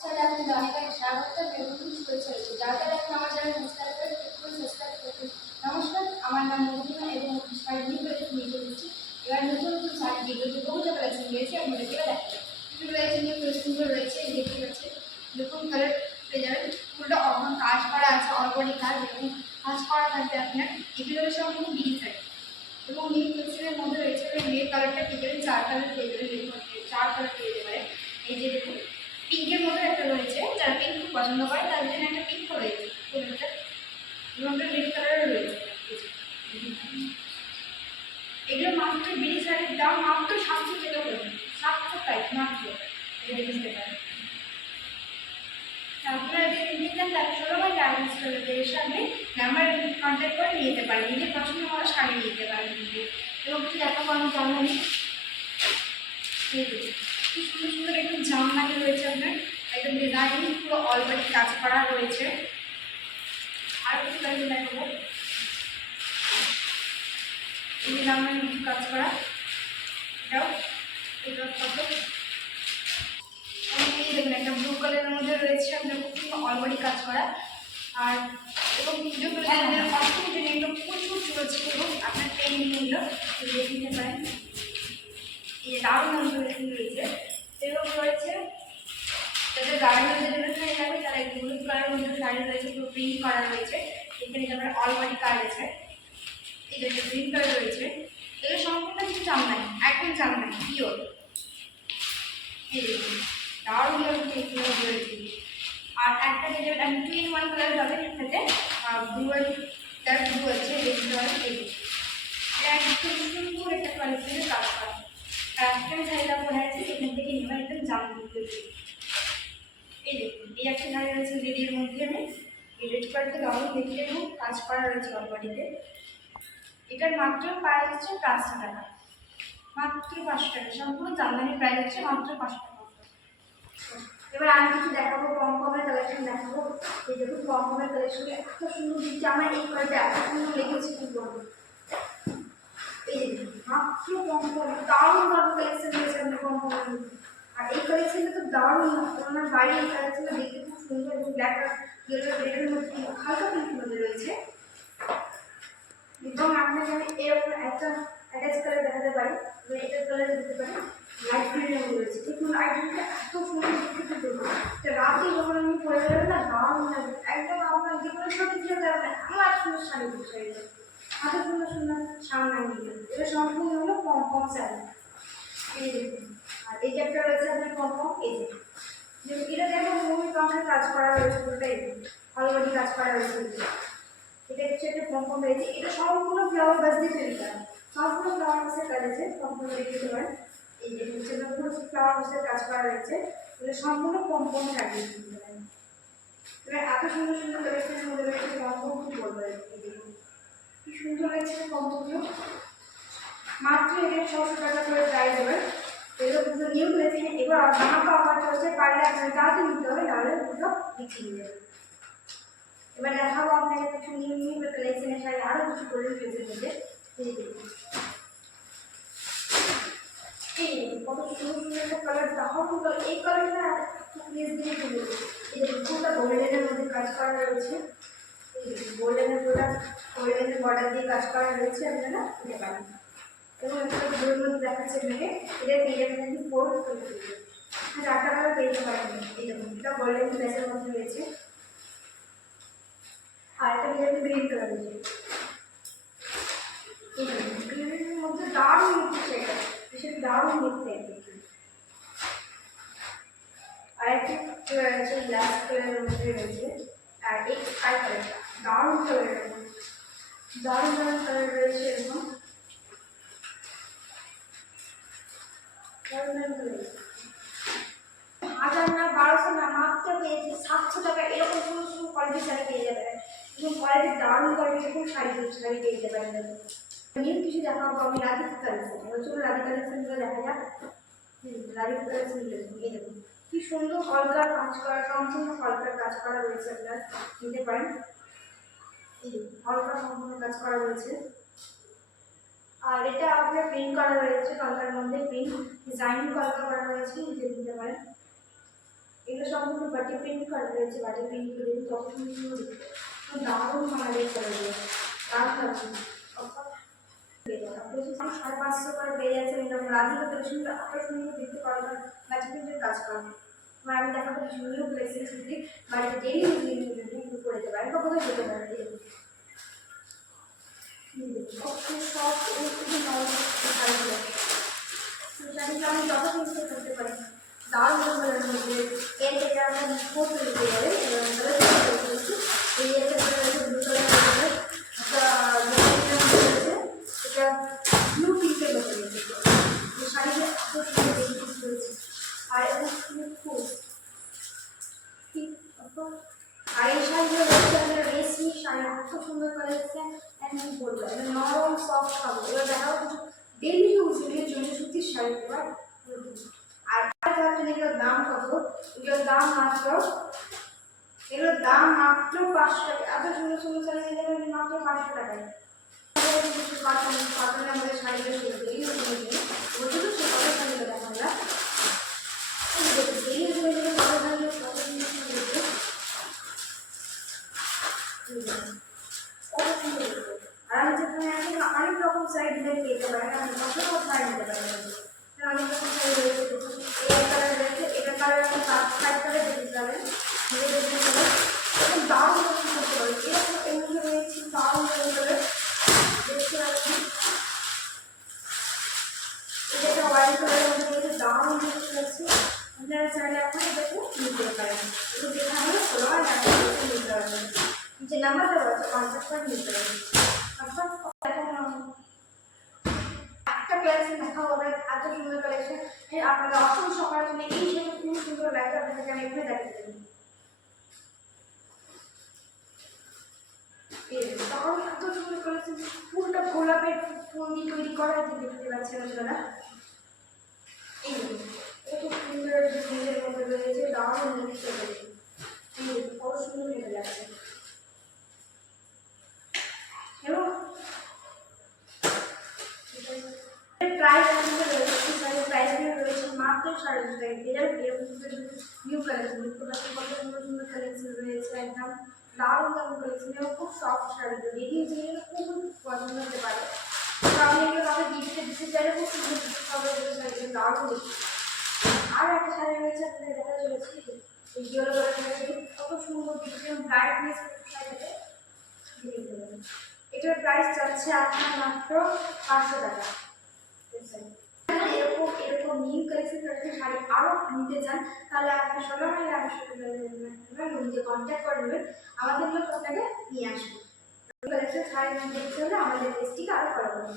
চ্যানেলে আপনাদের অনেক অনেক স্বাগত এবং শুভেচ্ছা রয়েছে। যারা যারা এখন আমার চ্যানেল সাবস্ক্রাইব করে একটু সাবস্ক্রাইব করুন। নমস্কার, আমার নাম মধুরিমা এবং শাড়ি নিয়ে নিয়ে চলেছি। এবার নতুন নতুন শাড়ি যেগুলো বহুটা কালেকশন রয়েছে আপনাদেরকে দেখাবো। বিভিন্ন রয়েছে নিউ কালেকশনগুলো রয়েছে, দেখতে পাচ্ছেন দেখুন কালার পেয়ে যাবেন। পুরোটা কাজ করা আছে, অলবডি কাজ এবং কাজ করা থাকবে আপনার। এগুলো সম্পূর্ণ বিড়ি শাড়ি এবং নিউ কালেকশনের মধ্যে রয়েছে রেড কালারটা পেয়ে যাবেন, 4 কালার পেয়ে যাবেন, 4 কালার পেয়ে যাবেন। এই যে দেখুন পিঙ্কের মধ্যে একটা রয়েছে, যারা পিঙ্ক খুব পছন্দ করে তাদের জন্য একটা পিঙ্ক রয়েছে এবং একটা রেড কালারও রয়েছে। এগুলো মাত্র বিড়ি শাড়ির দাম মাত্র 700 টাকা করে, 700 টাকা মাত্র। এটা বুঝতে পারেন। আপনারা যে নিতেন তার সবাই গার্মেন্টস এর সামনে নাম্বার কন্ট্যাক্ট করে নিয়ে যেতে পারেন, নিজের পছন্দ করা শাড়ি নিতে পারেন। এবং কিছু দেখাবো আমি জানলাম খুব সুন্দর সুন্দর একদম জামদানি রয়েছে আপনার, একদম ডিজাইন পুরো অলরেডি কাজ করা রয়েছে। আর কিছু কাজ দেখাবো, এই যে জামদানি কিছু কাজ করা, এটাও এটাও কত দেখুন একটা ব্লু কালারের মধ্যে রয়েছে আপনার খুব অলরেডি কাজ করা। আর এবং পুজো করে অষ্টমীর জন্য এগুলো প্রচুর চলেছে এবং আপনার ট্রেন্ডিংগুলো দেখে নিতে পারেন। এই যে দারুণ রয়েছে এরকম রয়েছে। যাদের গাড়ির মধ্যে যেগুলো শাড়ি লাগবে তারা এই হলুদ কালারের মধ্যে শাড়ি রয়েছে, পুরো প্রিন্ট করা রয়েছে। এখানে যেমন অলরেডি কাজ আছে, এই যে প্রিন্ট করা রয়েছে। এগুলো সম্পূর্ণ কিছু জামদানি, একদম জামদানি পিওর। এই দেখুন দারুণ রয়েছে। আর একটা যেটা আমি 2 in 1 কালার হবে এটাতে ব্লু আর তার ব্লু আছে, দেখতে পারেন। এই এটা একদম সুন্দর একটা কালেকশনের কাজ করা। আর আজকে আমি শাড়িটা পরে আছে সেখান থেকে নেওয়া একদম জামদানি। এই দেখুন এই একটা শাড়ি রয়েছে রেডের মধ্যে, আমি এই রেড কালারটা দারুণ দেখতে এবং কাজ করা রয়েছে অলবডিতে। এটার মাত্র প্রাইস হচ্ছে 500 টাকা, মাত্র 500 টাকা। সম্পূর্ণ জামদানি প্রাইস হচ্ছে মাত্র 500 টাকা। এবার আমি কিছু দেখাবো পমপমের কালেকশন দেখাবো। এই দেখুন পমপমের কালেকশনে এত সুন্দর দিচ্ছে, আমার এই কালারটা এত সুন্দর লেগেছে কি বলবো। এই যে মাত্র পমপম দারুণ দারুণ কালেকশন রয়েছে আপনার পমপমের মধ্যে। আর এই কালেকশনটা তো দারুণ, আমার বাড়ি এই কালেকশনটা দেখতে খুব সুন্দর এবং ব্ল্যাক আর ইয়েলো রেডের মধ্যে হালকা পিঙ্কের মধ্যে রয়েছে। এবং আপনাকে আমি এরকম একটা অ্যাটাচ কালার দেখাতে পারি, এটার কালার দিতে পারি লাইট গ্রিনের মধ্যে রয়েছে। দেখুন আইটেমটা এত সুন্দর দেখতে দেবো, রাতে যখন আমি পরে যাবে না দারুণ লাগবে একদম। আপনার যে কোনো সব কিছু যাবে আমার সুন্দর শাড়ি শাড়ি এত সুন্দর সুন্দর সামনে নিয়ে এটা সম্পূর্ণ হলো পমপম শাড়ি। এই দেখুন আর এই যে একটা রয়েছে আপনার পমপম, এই যে এটা দেখো মুভি কমের কাজ করা রয়েছে, পুরোটাই অলরেডি কাজ করা রয়েছে। এটা হচ্ছে একটা পমপম রয়েছে, এটা সম্পূর্ণ ফ্লাওয়ার বাস দিয়ে তৈরি করা, সম্পূর্ণ ফ্লাওয়ার বাসের কাজ আছে। পমপম দেখতে পারেন, এই যে হচ্ছে পুরো ফ্লাওয়ার বাসের কাজ করা রয়েছে, এটা সম্পূর্ণ পমপম শাড়ি। এবার এত সুন্দর সুন্দর কালেকশনের মধ্যে রয়েছে পমপম, কি বলবো কি সুন্দর লাগছে পমপমগুলো। মাত্র এটা 600 টাকা করে প্রাইস। এবার এগুলো পুরো নিউ কালেকশন। এবার আমাকে অফার চলছে, পারলে আপনার তাড়াতাড়ি নিতে হবে, নাহলে পুরো বিক্রি হয়ে যাবে। এবার দেখাবো আপনাকে কিছু নিউ নিউ কালেকশনের শাড়ি, আরও কিছু করে ফেলতে হবে। এই কত সুন্দর সুন্দর একটা কালার, দারুণ কালার। এই কালারটা প্লিজ দিয়ে তুলে এই পুরোটা গোল্ডেনের মধ্যে কাজ করা রয়েছে, এই গোল্ডেনের পুরোটা গোল্ডেনের বর্ডার দিয়ে কাজ করা রয়েছে, আপনারা নিতে পারেন। এবং একটা ব্লুর মধ্যে দেখাচ্ছে আপনাকে, এটা পেয়ে যাবেন আপনি 4 কালার পেয়ে পারেন। এই দেখুন এটা গোল্ডেন গ্লাসের মধ্যে রয়েছে, আর এটা পেয়ে যাবেন গ্রিন কালার রয়েছে। এই দেখুন গ্রিনের মধ্যে দারুণ হচ্ছে, এটা ভীষণ দারুণ দেখতে। আর একটা কালার আছে ব্ল্যাক কালারের মধ্যে রয়েছে, আর এই স্কাই কালারটা দারুণ কালার, দারুণ দারুণ কালার রয়েছে। এরকম হাজার না 1200 না, মাত্র পেয়েছে 700 টাকা। এরকম সুন্দর সুন্দর কোয়ালিটির শাড়ি পেয়ে যাবেন এবং কোয়ালিটির দারুণ কোয়ালিটি এরকম শাড়ি পেয়ে যেতে পারেন। নিউ কিছু দেখাবো আমি রাধিকা কালেকশন। এবার চলো রাধিকা কালেকশনগুলো দেখা যাক। রাধিকা কালেকশন এই দেখুন কি সুন্দর হলকার কাজ করা, সম্পূর্ণ হলকার কাজ করা রয়েছে, আপনার নিতে পারেন। এই হলকার সম্পূর্ণ কাজ করা রয়েছে। আর এটা আপনার প্রিন্ট করা রয়েছে, কলকার মধ্যে প্রিন্ট ডিজাইন কলকা করা রয়েছে, নিতে পারেন। এগুলো সম্পূর্ণ বাটি প্রিন্ট করা রয়েছে। বাটি প্রিন্ট করে কত সুন্দর দারুণ বানাবে করে দারুণ লাগছে। 550 করে পেয়ে যাচ্ছে। এরকম রাধিকা কালেকশনটা সুন্দর দেখতে পারবেন বাটি প্রিন্টের কাজ করা। আমি দেখাবো কিছু নিউ প্লেসেস যদি বাড়িতে ডেলি ইউজ করে যেতে পারেন বা কোথায় যেতে পারেন। আমি যত ইউজ করতে পারি দারুণ ধরনের মধ্যে এর থেকে আমরা ফোর্ট নিতে পারি। এটা ব্লু পিঙ্কের মতো শাড়িতে এত সুন্দর বেনিফিট রয়েছে। আর এটা খুব আর এই শাড়িগুলো রয়েছে আমাদের রেশমি শাড়ি, এত সুন্দর কালেকশন। আমি বলবো এটা নরম সফট হবে। এবার দেখাবো কিছু ডেলি ইউজের জন্য সুতির শাড়ি। আর এগুলোর দাম কত? এগুলোর দাম মাত্র 500 টাকা। এত সুন্দর সুন্দর শাড়ি নিয়ে যাবেন মাত্র 500 টাকায়। আমাদের শাড়িগুলো ডেলি ইউজের জন্য ওটা তো সে কথা শাড়িগুলো দেখো আমরা ডেলি ইউজের জন্য কত শাড়িগুলো কত সুন্দর। আর আমি যেখানে আছি অনেক রকম শাড়ি ডিজাইন পেতে পারেন। আমি কত শাড়ি নিতে পারেন। অনেক রকম শাড়ি রয়েছে। এই কালার রয়েছে, এটা কালার আপনি 5 কালার দেখতে পাবেন। দারুণ করতে পারেন। এরকম এগুলো রয়েছে দারুণ করে দেখতে পাচ্ছি। এটা একটা হোয়াইট কালারের মধ্যে রয়েছে, দারুণ দেখতে পাচ্ছি। আপনারা চাইলে আপনি এটাকে নিতে পারেন। একটু দেখা হলে ফলোয়ার নিতে পারবেন। যে নাম্বার দেওয়া আছে কন্ট্যাক্ট করে নিতে পারেন। একটা কালেকশন দেখা হবে এত সুন্দর কালেকশন। আপনারা অসংখ্য সকালের জন্য এই সাথে খুব সুন্দর লাগবে। আপনাদেরকে আমি এখানে দেখাতে পারি। তখন এত সুন্দর কালেকশন, ফুলটা গোলাপের ফুল দিয়ে তৈরি করা দেখতে পাচ্ছেন আপনারা। এই এত সুন্দর ডিজাইনের মধ্যে রয়েছে, দারুণ দেখতে পাচ্ছি। কত সুন্দর লেগে যাচ্ছে। এবং প্রাইস প্রাইসগুলো রয়েছে মাত্র 250 টাকা। নিউ কালেকশন দেখতে পাচ্ছি, কত সুন্দর সুন্দর কালেকশন রয়েছে। একদম দারুণ দারুণ কালেকশন এবং খুব সফট শাড়িগুলো রেডি যেগুলো খুব পছন্দ হতে পারে। তো আমি এগুলো কাউকে গিফটে দিতে চাইলে খুব সুন্দর শাড়িগুলো দারুণ দেখি। আর একটা শাড়ি রয়েছে আপনাদের দেখা চলেছে এই ইয়েলো কালারের, কত সুন্দর দেখতে ব্রাইটনেস শাড়িতে। এটার প্রাইস যাচ্ছে আপনার মাত্র 500 টাকা। এরকম এরকম নিউ কালেকশন শাড়ি আরও নিতে চান তাহলে আপনি সোনামাইয়ের নিজে কন্ট্যাক্ট করে নেবেন। আমাদের লোক আপনাকে নিয়ে আসবেন। কালেকশন শাড়ি দেখতে হলে আমাদের পেজটিকে আরও ফলো করুন।